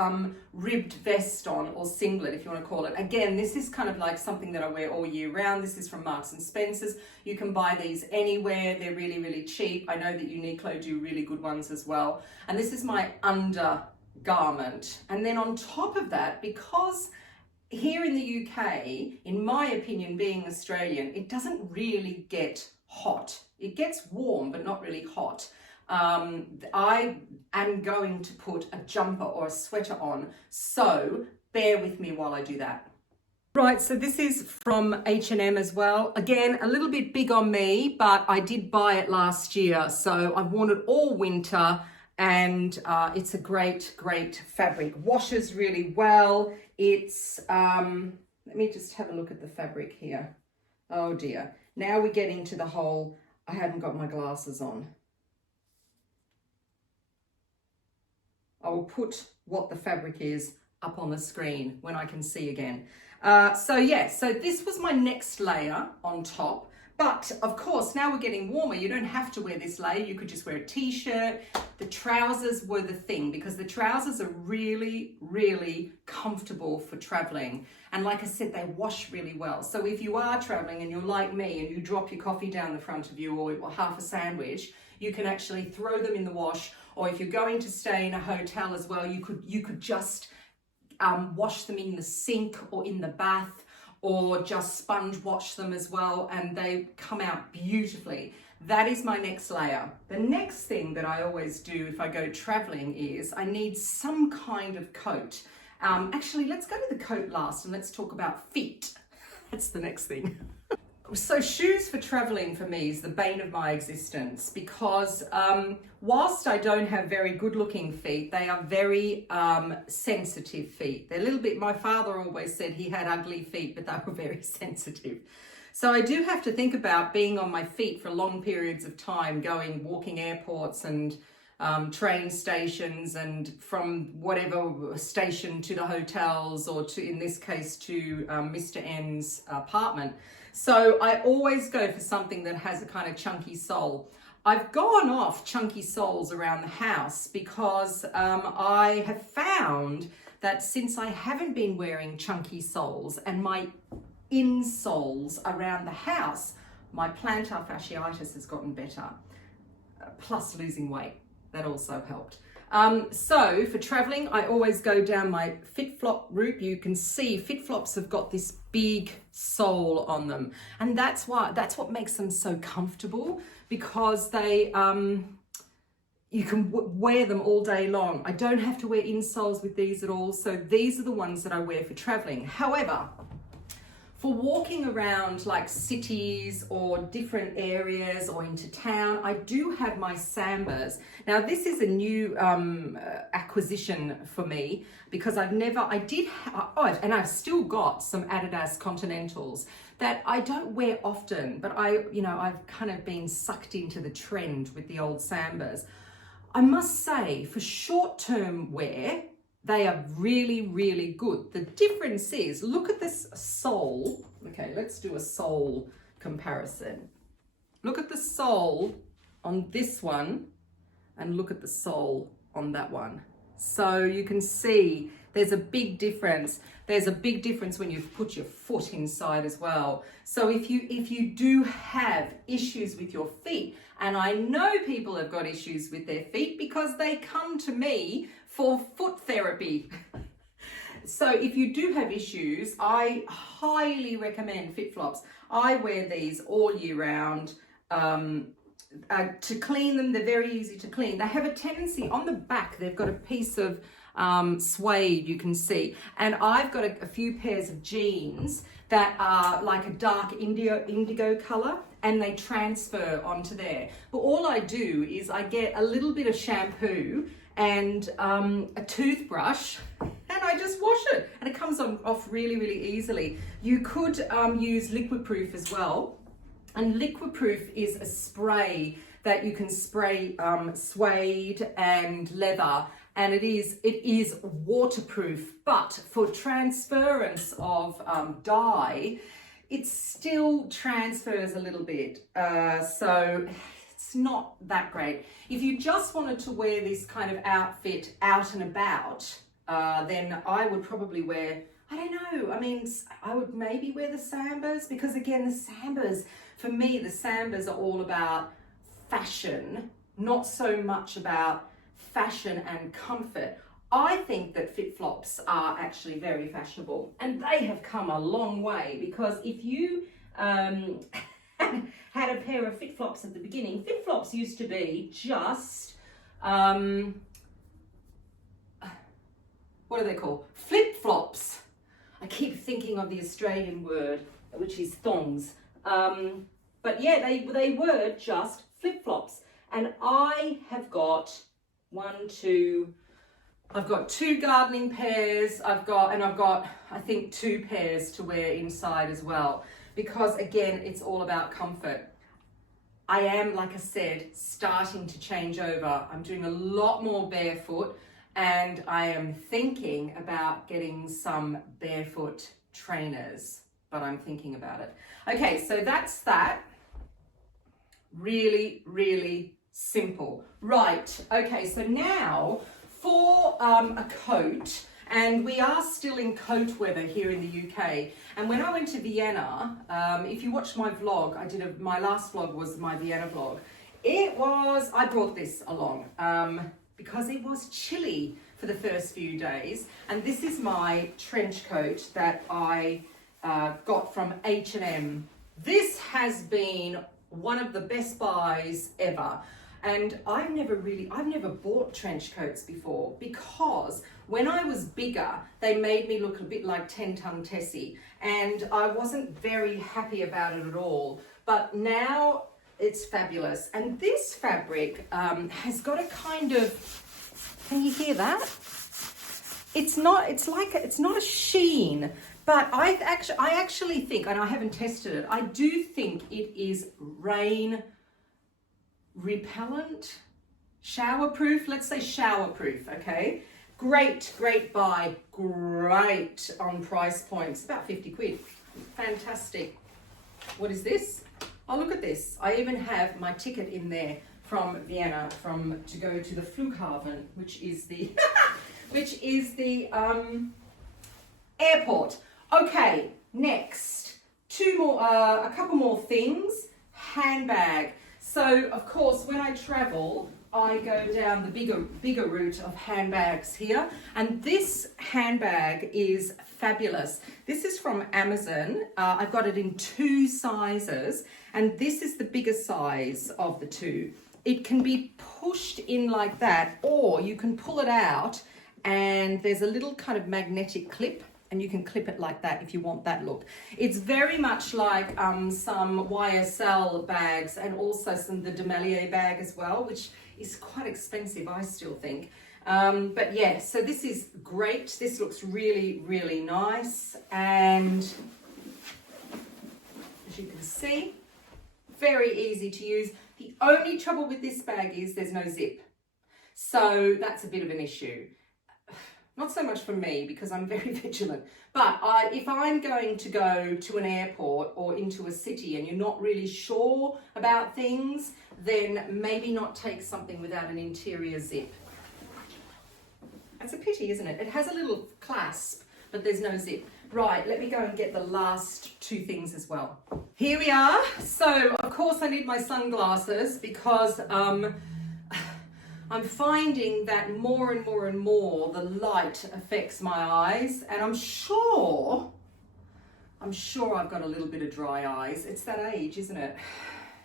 ribbed vest on, or singlet if you want to call it. Again, this is kind of like something that I wear all year round. This is from Marks and Spencer's. You can buy these anywhere. They're really, really cheap. I know that Uniqlo do really good ones as well. And this is my undergarment. And then on top of that, because here in the UK, in my opinion, being Australian, it doesn't really get hot. It gets warm, but not really hot. I am going to put a jumper or a sweater on, so bear with me while I do that. Right, so this is from H&M as well. Again, a little bit big on me, but I did buy it last year, so I've worn it all winter, and it's a great, great fabric. Washes really well. It's, let me just have a look at the fabric here. Oh dear. Now we're getting to the whole, I haven't got my glasses on. I will put what the fabric is up on the screen when I can see again. So this was my next layer on top. But of course, now we're getting warmer. You don't have to wear this layer. You could just wear a t-shirt. The trousers were the thing, because the trousers are really, really comfortable for traveling. And like I said, they wash really well. So if you are traveling and you're like me and you drop your coffee down the front of you, or half a sandwich, you can actually throw them in the wash. Or if you're going to stay in a hotel as well, you could just wash them in the sink or in the bath, or just sponge wash them as well, and they come out beautifully. That is my next layer. The next thing that I always do if I go traveling is I need some kind of coat. Actually, let's go to the coat last and let's talk about feet. That's the next thing. So shoes for traveling for me is the bane of my existence, because whilst I don't have very good looking feet, they are very sensitive feet. They're a little bit, my father always said he had ugly feet, but they were very sensitive. So I do have to think about being on my feet for long periods of time, walking airports and train stations, and from whatever station to the hotels, or to, in this case, to Mr. N's apartment. So I always go for something that has a kind of chunky sole. I've gone off chunky soles around the house because I have found that since I haven't been wearing chunky soles, and my insoles around the house, my plantar fasciitis has gotten better, plus losing weight. That also helped. So for traveling, I always go down my FitFlop route. You can see FitFlops have got this big sole on them, and that's what makes them so comfortable, because they you can wear them all day long. I don't have to wear insoles with these at all, so these are the ones that I wear for traveling. However, for walking around like cities or different areas or into town, I do have my Sambas. Now this is a new acquisition for me, because and I've still got some Adidas Continentals that I don't wear often, but I've kind of been sucked into the trend with the old Sambas. I must say, for short-term wear, they are really, really good. The difference is, look at this sole. Okay, let's do a sole comparison. Look at the sole on this one, and look at the sole on that one. So you can see there's a big difference. There's a big difference when you put your foot inside as well. So if you do have issues with your feet, and I know people have got issues with their feet because they come to me for foot therapy. So if you do have issues, I highly recommend FitFlops. I wear these all year round. To clean them, they're very easy to clean. They have a tendency, on the back, they've got a piece of suede, you can see. And I've got a few pairs of jeans that are like a dark indigo color, and they transfer onto there. But all I do is I get a little bit of shampoo and a toothbrush, and I just wash it, and it comes off really, really easily. You could use liquid proof as well. And liquid proof is a spray that you can spray suede and leather, and it is waterproof, but for transference of dye, it still transfers a little bit, so it's not that great. If you just wanted to wear this kind of outfit out and about, then I would probably wear, I don't know, I mean, I would maybe wear the Sambas, because again, the Sambas, for me, the Sambas are all about fashion, not so much about fashion and comfort. I think that flip-flops are actually very fashionable, and they have come a long way, because if you had a pair of flip-flops at the beginning, flip-flops used to be just, what are they called? Flip-flops. I keep thinking of the Australian word, which is thongs. But yeah, they were just flip-flops. And I have got I've got 2 gardening pairs. I've got, I think, 2 pairs to wear inside as well. Because again, it's all about comfort. I am, like I said, starting to change over. I'm doing a lot more barefoot, and I am thinking about getting some barefoot trainers, but I'm thinking about it. Okay, so that's that. Really, really simple. Right, okay, so now for a coat, and we are still in coat weather here in the UK. And when I went to Vienna, if you watched my vlog, my last vlog was my Vienna vlog. I brought this along because it was chilly for the first few days. And this is my trench coat that I got from H&M. This has been one of the best buys ever. And I've never bought trench coats before, because when I was bigger, they made me look a bit like 10-ton Tessie, and I wasn't very happy about it at all. But now it's fabulous. And this fabric has got a kind of, can you hear that? It's not a sheen, but I actually think, and I haven't tested it, I do think it is rain repellent, showerproof, let's say showerproof, okay? Great buy, great on price points, about 50 quid, fantastic. What is this? Oh, look at this. I even have my ticket in there from Vienna, to go to the Flughafen, which is the, airport. Okay, next, a couple more things. Handbag. So, of course, when I travel, I go down the bigger route of handbags here. And this handbag is fabulous. This is from Amazon. I've got it in 2 sizes, and this is the bigger size of the 2. It can be pushed in like that, or you can pull it out, and there's a little kind of magnetic clip, and you can clip it like that if you want that look. It's very much like some YSL bags, and also the Demalier bag as well, which is quite expensive, I still think. But yeah, so this is great. This looks really, really nice. And as you can see, very easy to use. The only trouble with this bag is there's no zip. So that's a bit of an issue. Not so much for me, because I'm very vigilant, but if I'm going to go to an airport or into a city and you're not really sure about things, then maybe not take something without an interior zip. That's a pity, isn't it? It has a little clasp, but there's no zip. Right, let me go and get the last 2 things as well. Here we are. So, of course, I need my sunglasses, because I'm finding that more and more the light affects my eyes, and I'm sure I've got a little bit of dry eyes. It's that age, isn't it?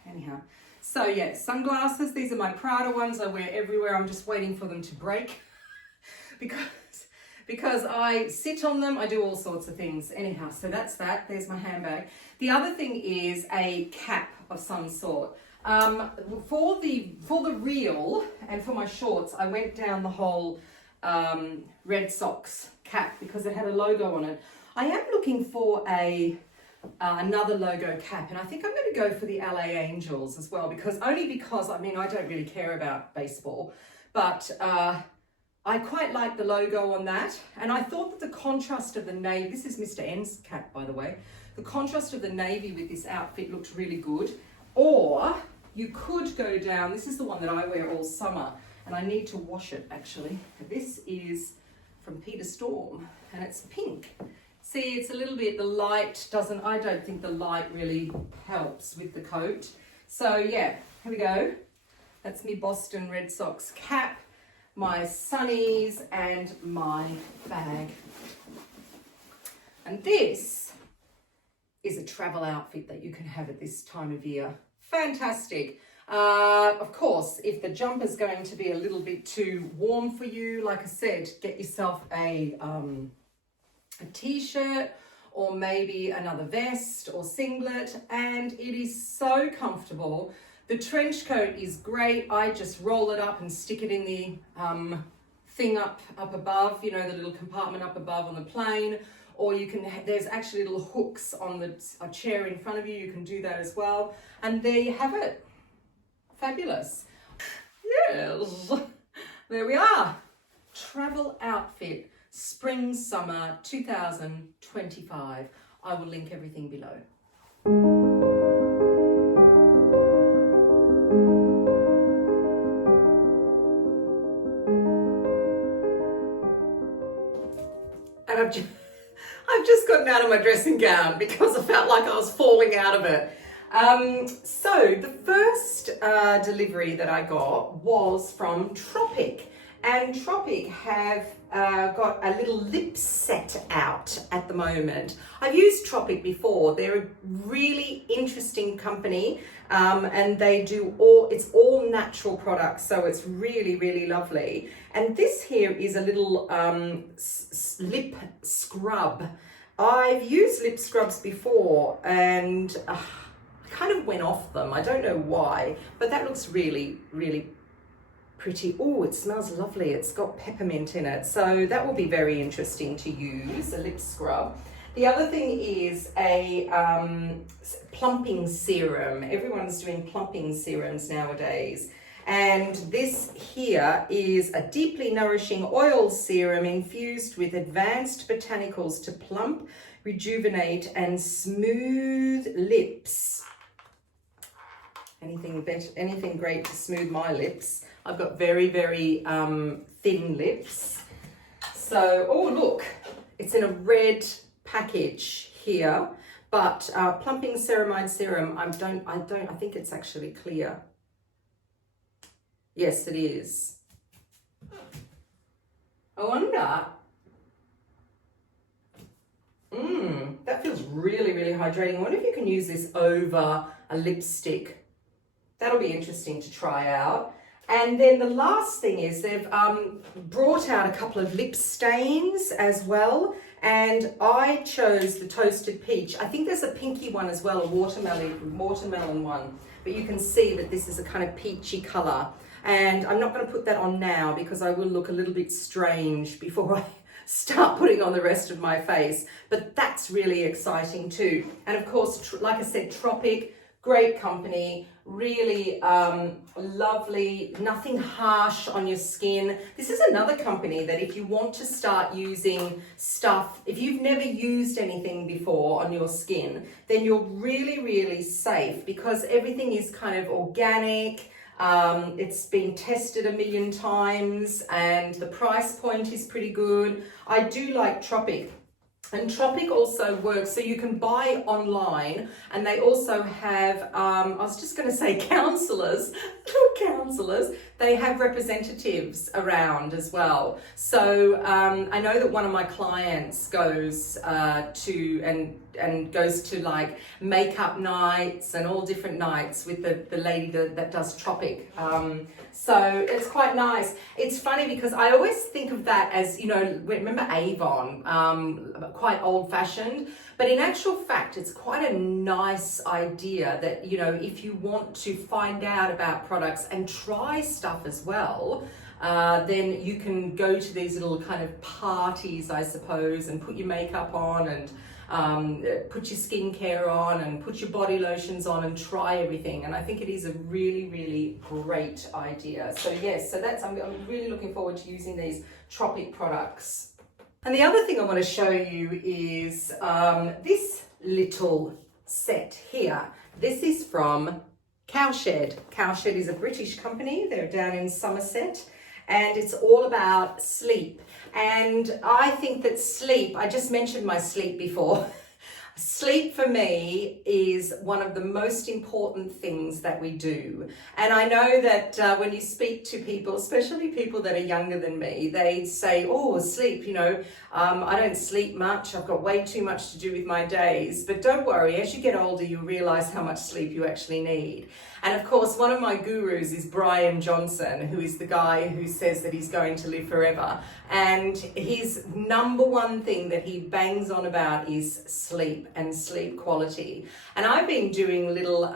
Anyhow, so yeah, sunglasses. These are my Prada ones. I wear everywhere. I'm just waiting for them to break because I sit on them. I do all sorts of things. Anyhow, so that's that. There's my handbag. The other thing is a cap of some sort. For the reel and for my shorts, I went down the whole Red Sox cap because it had a logo on it. I am looking for a another logo cap, and I think I'm going to go for the LA Angels as well, because I mean, I don't really care about baseball, but I quite like the logo on that, and I thought that the contrast of the navy, this is Mr. N's cap, by the way, the contrast of the navy with this outfit looked really good. Or you could go down, this is the one that I wear all summer, and I need to wash it actually. This is from Peter Storm, and it's pink. See, it's a little bit, the light doesn't, I don't think the light really helps with the coat. So yeah, here we go. That's me Boston Red Sox cap, my sunnies, and my bag. And this is a travel outfit that you can have at this time of year. Fantastic. Of course, if the jumper's going to be a little bit too warm for you, like I said, get yourself a t-shirt or maybe another vest or singlet, and it is so comfortable. The trench coat is great. I just roll it up and stick it in the thing up above, you know, the little compartment up above on the plane, or you can, there's actually little hooks on a chair in front of you. You can do that as well. And there you have it. Fabulous. Yes, there we are. Travel outfit, spring, summer 2025. I will link everything below. And I've just gotten out of my dressing gown because I felt like I was falling out of it. So the first delivery that I got was from Tropic, and Tropic have got a little lip set out at the moment. I've used Tropic before. They're a really interesting company, and they do it's all natural products, so it's really, really lovely. And this here is a little lip scrub. I've used lip scrubs before, and I kind of went off them. I don't know why, but that looks really, really pretty. Oh, it smells lovely. It's got peppermint in it, so that will be very interesting to use, a lip scrub. The other thing is a plumping serum. Everyone's doing plumping serums nowadays. And this here is a deeply nourishing oil serum infused with advanced botanicals to plump, rejuvenate, and smooth lips. Anything great to smooth my lips. I've got very, very thin lips. So, oh look, it's in a red package here, but plumping ceramide serum, I think it's actually clear. Yes, it is. I wonder. That feels really, really hydrating. I wonder if you can use this over a lipstick. That'll be interesting to try out. And then the last thing is they've brought out a couple of lip stains as well. And I chose the Toasted Peach. I think there's a pinky one as well, a watermelon one. But you can see that this is a kind of peachy color. And I'm not going to put that on now because I will look a little bit strange before I start putting on the rest of my face. But that's really exciting too. And of course, like I said, Tropic, great company, really lovely, nothing harsh on your skin. This is another company that if you want to start using stuff, if you've never used anything before on your skin, then you're really, really safe because everything is kind of organic. It's been tested 1,000,000 times and the price point is pretty good. I do like Tropic. And Tropic also works, so you can buy online, and they also have, I was just going to say counselors, they have representatives around as well. So I know that one of my clients goes goes to like makeup nights and all different nights with the lady that does Tropic. So it's quite nice. It's funny because I always think of that as, you know, remember Avon, quite old fashioned, but in actual fact, it's quite a nice idea that, you know, if you want to find out about products and try stuff as well, then you can go to these little kind of parties, I suppose, and put your makeup on and put your skincare on and put your body lotions on and try everything. And I think it is a really, really great idea. So yes, so I'm really looking forward to using these Tropic products. And the other thing I want to show you is this little set here. This is from Cowshed. Cowshed is a British company. They're down in Somerset, and it's all about sleep. And I think that sleep, I just mentioned my sleep before. Sleep for me is one of the most important things that we do. And I know that when you speak to people, especially people that are younger than me, they say, oh, sleep, I don't sleep much. I've got way too much to do with my days. But don't worry, as you get older, you realize how much sleep you actually need. And of course, one of my gurus is Brian Johnson, who is the guy who says that he's going to live forever. And his number one thing that he bangs on about is sleep and sleep quality. And I've been doing little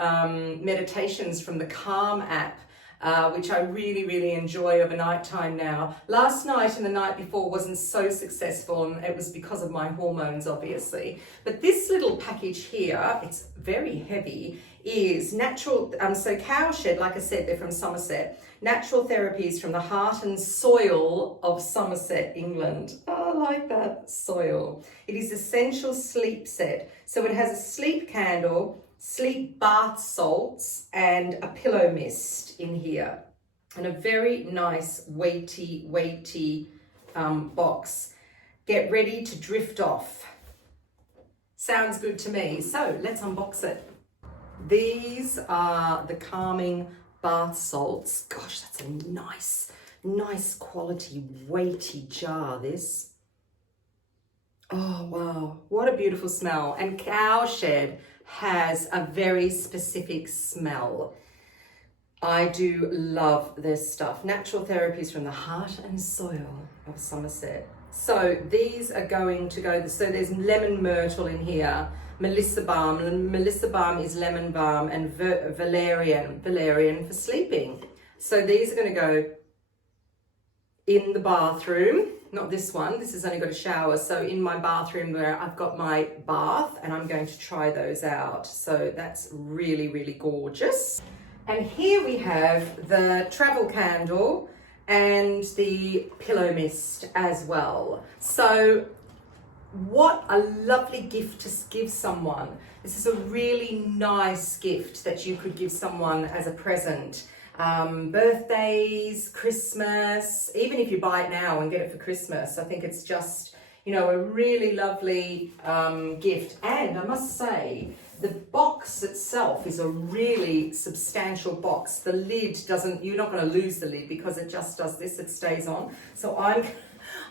meditations from the Calm app, which I really, really enjoy over nighttime now. Last night and the night before wasn't so successful, and it was because of my hormones, obviously. But this little package here, it's very heavy, is natural. So Cowshed, like I said, they're from Somerset. Natural therapies from the heart and soil of Somerset, England. Oh, I like that, soil. It is essential sleep set. So it has a sleep candle, sleep bath salts, and a pillow mist in here. And a very nice weighty box. Get ready to drift off. Sounds good to me. So let's unbox it. These are the calming bath salts. Gosh, that's a nice quality weighty jar, this. Oh wow, what a beautiful smell. And Cowshed has a very specific smell. I do love this stuff. Natural therapies from the heart and soil of Somerset. So these are going to go, so there's lemon myrtle in here, Melissa balm. Melissa balm is lemon balm, and valerian for sleeping. So these are going to go in the bathroom. Not this one, this has only got a shower. So in my bathroom where I've got my bath, and I'm going to try those out. So that's really, really gorgeous. And here we have the travel candle and the pillow mist as well. So what a lovely gift to give someone. This is a really nice gift that you could give someone as a present. Birthdays, Christmas, even if you buy it now and get it for Christmas, I think it's just, a really lovely gift. And I must say, the box itself is a really substantial box. The lid you're not going to lose the lid because it just does this, it stays on. So I'm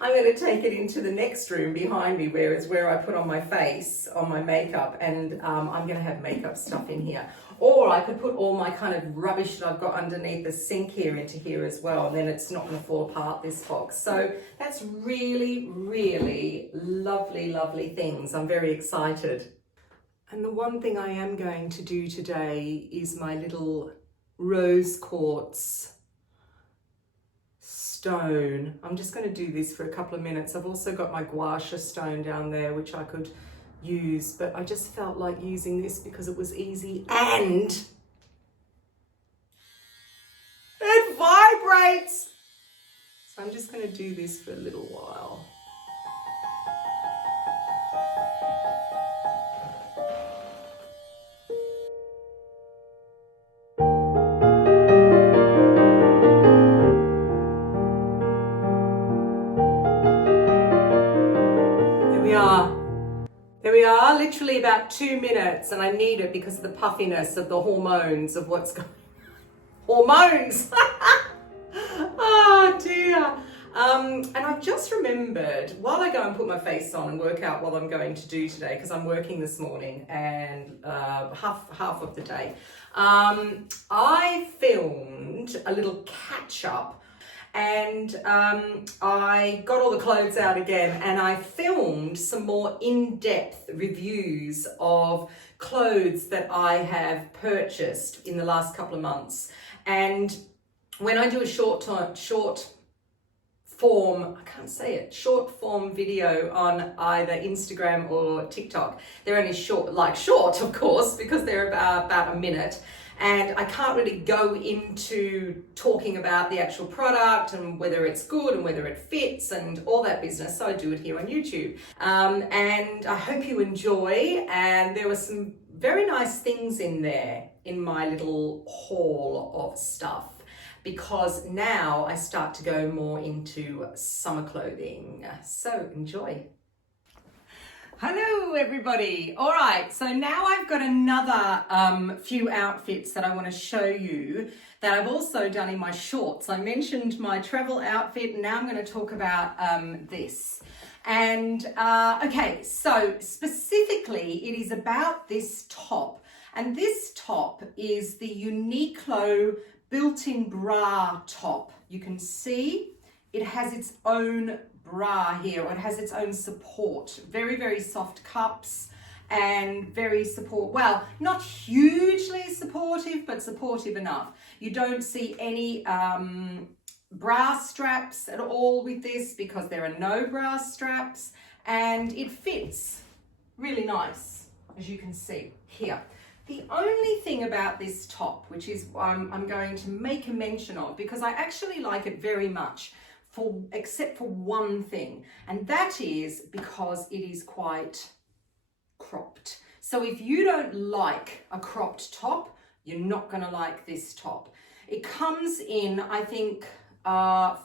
going to take it into the next room behind me, where I put on my face, on my makeup, and I'm going to have makeup stuff in here. Or I could put all my kind of rubbish that I've got underneath the sink here into here as well, and then it's not going to fall apart, this box. So that's really, really lovely things. I'm very excited. And the one thing I am going to do today is my little rose quartz stone. I'm just going to do this for a couple of minutes. I've also got my gua sha stone down there, which I could use, but I just felt like using this because it was easy and it vibrates. So I'm just going to do this for a little while. There we are, literally about 2 minutes, and I need it because of the puffiness of the hormones of what's going on. Hormones! Oh dear. And I've just remembered, while I go and put my face on and work out what I'm going to do today, because I'm working this morning and half of the day, I filmed a little catch-up. And I got all the clothes out again, and I filmed some more in-depth reviews of clothes that I have purchased in the last couple of months. And when I do a short form, I can't say it, short form video on either Instagram or TikTok. They're only short, of course, because they're about a minute. And I can't really go into talking about the actual product and whether it's good and whether it fits and all that business. So I do it here on YouTube. And I hope you enjoy. And there were some very nice things in there in my little haul of stuff, because now I start to go more into summer clothing. So enjoy. Hello everybody. All right, so now I've got another few outfits that I want to show you that I've also done in my shorts. I mentioned my travel outfit, and now I'm going to talk about this. And okay, so specifically it is about this top. And this top is the Uniqlo built-in bra top. You can see it has its own bra here, or it has its own support. Very, very soft cups and very well, not hugely supportive, but supportive enough. You don't see any bra straps at all with this, because there are no bra straps, and it fits really nice, as you can see here. The only thing about this top, which is I'm going to make a mention of, because I actually like it very much, except for one thing, and that is because it is quite cropped. So if you don't like a cropped top, you're not going to like this top. It comes in, I think, 5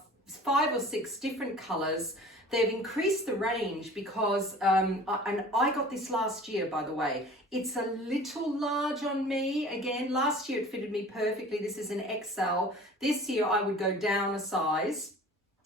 or 6 different colors. They've increased the range because, and I got this last year, by the way. It's a little large on me. Again, last year it fitted me perfectly. This is an XL. This year I would go down a size,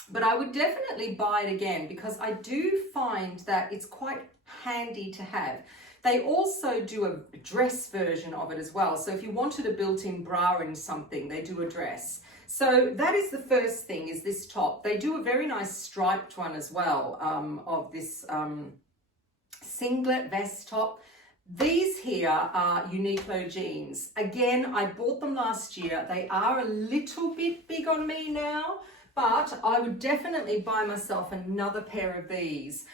but I would definitely buy it again, because I do find that it's quite handy to have. They also do a dress version of it as well. So if you wanted a built-in bra in something, they do a dress. So that is the first thing, is this top. They do a very nice striped one as well, of this singlet vest top. These here are Uniqlo jeans. Again, I bought them last year. They are a little bit big on me now, but I would definitely buy myself another pair of these.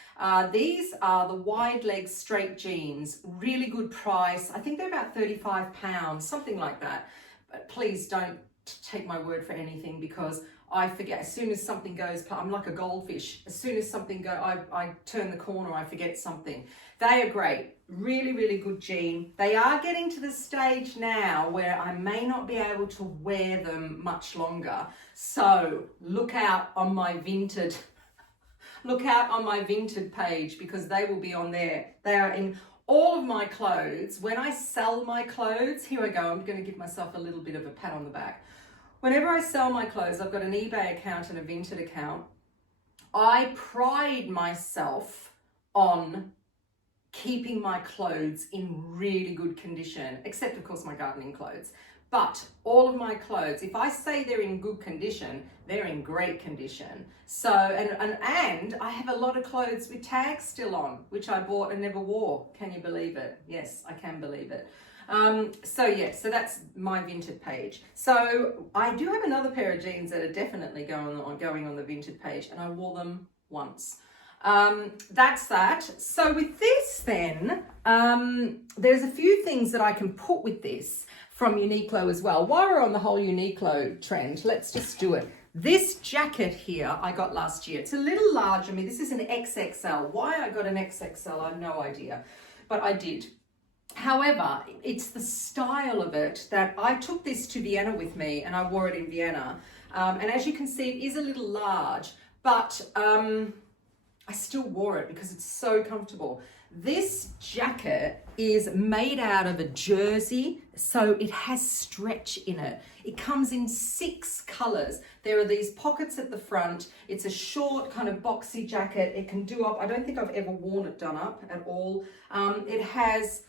These are the wide leg straight jeans, really good price. I think they're about £35, something like that. But please don't take my word for anything, because I forget. As soon as something goes, I'm like a goldfish. As soon as something goes, I turn the corner, I forget something. They are great. Really, really good jean. They are getting to the stage now where I may not be able to wear them much longer. So look out on my Vinted. Look out on my Vinted page, because they will be on there. They are in all of my clothes. When I sell my clothes, here I go. I'm going to give myself a little bit of a pat on the back. Whenever I sell my clothes, I've got an eBay account and a Vinted account. I pride myself on keeping my clothes in really good condition, except of course my gardening clothes. But all of my clothes, if I say they're in good condition, they're in great condition. So, and I have a lot of clothes with tags still on, which I bought and never wore. Can you believe it? Yes, I can believe it. So that's my Vinted page. So I do have another pair of jeans that are definitely going on the Vinted page, and I wore them once. That's that. So with this then, there's a few things that I can put with this from Uniqlo as well. While we're on the whole Uniqlo trend, let's just do it. This jacket here I got last year. It's a little large on me. This is an XXL. Why I got an XXL, I have no idea, but I did. However, it's the style of it that I took this to Vienna with me, and I wore it in Vienna. And as you can see, it is a little large, but I still wore it because it's so comfortable. This jacket is made out of a jersey, so it has stretch in it. It comes in 6 colors. There are these pockets at the front. It's a short kind of boxy jacket. It can do up. I don't think I've ever worn it done up at all. It has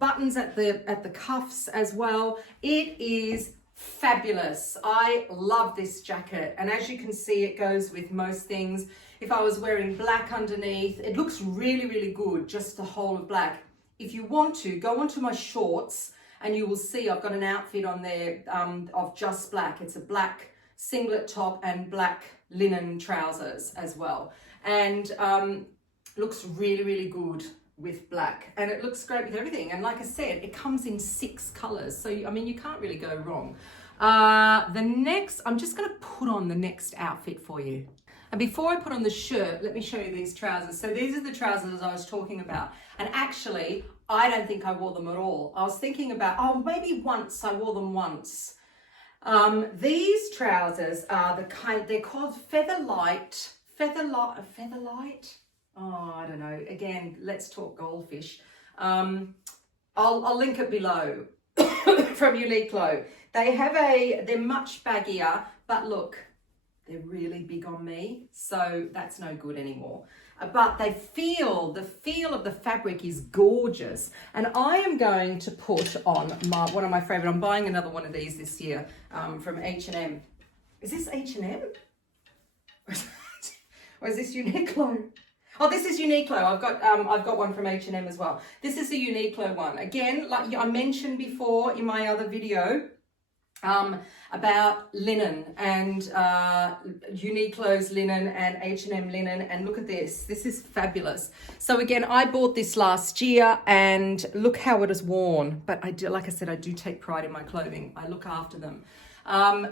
buttons at the cuffs as well. It is fabulous. I love this jacket, and as you can see, it goes with most things. If I was wearing black underneath, it looks really, really good, just the whole of black. If you want to, go onto my shorts and you will see I've got an outfit on there of just black. It's a black singlet top and black linen trousers as well. And looks really, really good with black, and it looks great with everything. And like I said, it comes in 6 colors. So, I mean, you can't really go wrong. The next, I'm just going to put on the next outfit for you. And before I put on the shirt, let me show you these trousers. So these are the trousers I was talking about. And actually, I don't think I wore them at all. I was thinking about, oh, maybe once, I wore them once. These trousers are the kind, they're called featherlight. Oh, I don't know. Again, let's talk goldfish. I'll link it below from Uniqlo. They're much baggier, but look, they're really big on me, so that's no good anymore. But the feel of the fabric is gorgeous. And I am going to put on one of my favorite, I'm buying another one of these this year from H&M. Is this H&M? Or is this Uniqlo? Oh, this is Uniqlo. I've got one from H&M as well. This is the Uniqlo one. Again, like I mentioned before in my other video, about linen and Uniqlo's linen and H&M linen, and look at this. This is fabulous. So again, I bought this last year and look how it is worn. But I do, like I said, I do take pride in my clothing. I look after them.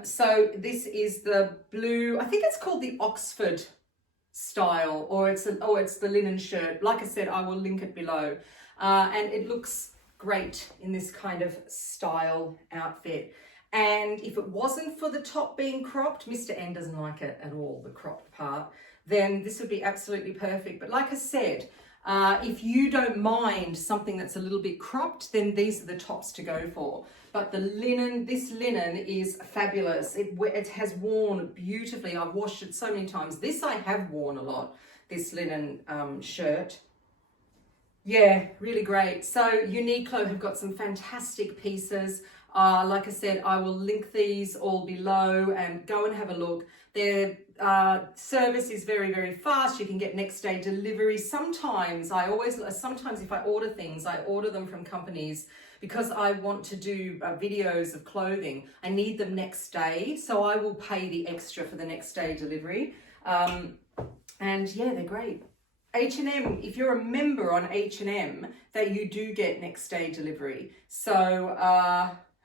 So this is the blue, I think it's called the Oxford style, or it's the linen shirt. Like I said, I will link it below. And it looks great in this kind of style outfit. And if it wasn't for the top being cropped, Mr. N doesn't like it at all, the cropped part, then this would be absolutely perfect. But like I said, if you don't mind something that's a little bit cropped, then these are the tops to go for. But the linen, this linen is fabulous. It has worn beautifully. I've washed it so many times. This I have worn a lot, this linen shirt. Yeah, really great. So Uniqlo have got some fantastic pieces. Like I said, I will link these all below and go and have a look. Their service is very, very fast. You can get next day delivery. Sometimes if I order things, I order them from companies because I want to do videos of clothing. I need them next day, so I will pay the extra for the next day delivery. And yeah, they're great. H&M, if you're a member on H&M, that you do get next day delivery. So,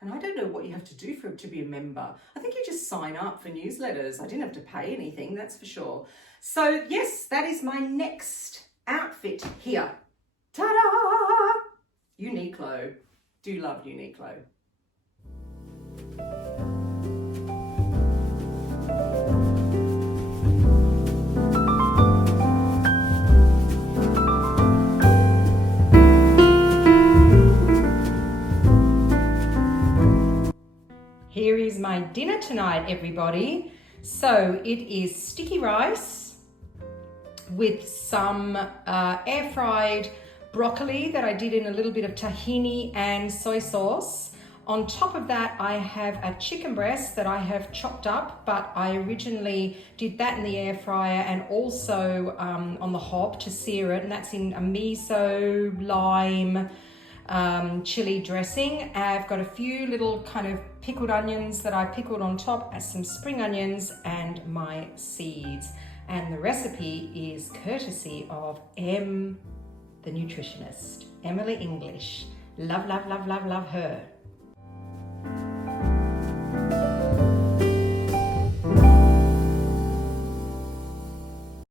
and I don't know what you have to do to be a member. I think you just sign up for newsletters. I didn't have to pay anything, that's for sure. So yes, that is my next outfit here. Ta-da! Uniqlo. Do love Uniqlo. Here is my dinner tonight, everybody. So it is sticky rice with some air fried broccoli that I did in a little bit of tahini and soy sauce. On top of that, I have a chicken breast that I have chopped up, but I originally did that in the air fryer and also on the hob to sear it, and that's in a miso, lime, chili dressing. I've got a few little kind of pickled onions that I pickled on top, as some spring onions and my seeds. And the recipe is courtesy of the nutritionist, Emily English. Love, love, love, love, love her.